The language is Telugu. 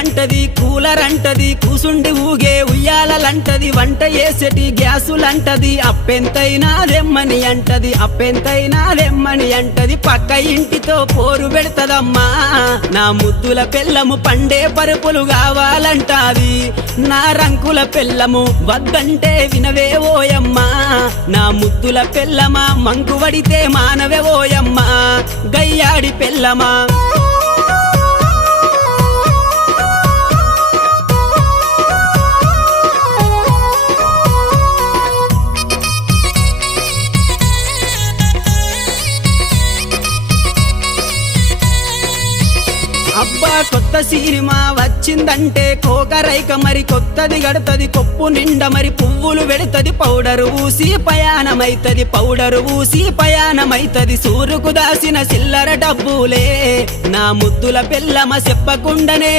అంటది కూలర్ అంటది కూసుండి ఊగే ఉయ్యాలంటది వంట చేసేటి గ్యాసులంటది అప్పెంతైనా దెమ్మని అంటది అప్పెంతైనా దెమ్మని అంటది పక్క ఇంటితో పోరు పెడతదమ్మా నా ముద్దుల పెళ్ళము పండే పరుపులు కావాలంటాది నా రంకుల పెళ్ళము వద్దంటే వినవే ఓయమ్మా నా ముద్దుల పెళ్ళమా మంకు వడితే మానవే ఓయమ్మా గయ్యాడి పెళ్ళమా అబ్బా కొత్త సినిమా వచ్చిందంటే కోకరైక మరి కొత్తది గడతది కొప్పు నిండా మరి పువ్వులు వెడతది పౌడరు ఊసి పయానమైతది పౌడరు ఊసి పయానమైతది సూరుకు దాసిన చిల్లర డబ్బులే నా ముద్దుల పెళ్ళమ చెప్పకుండానే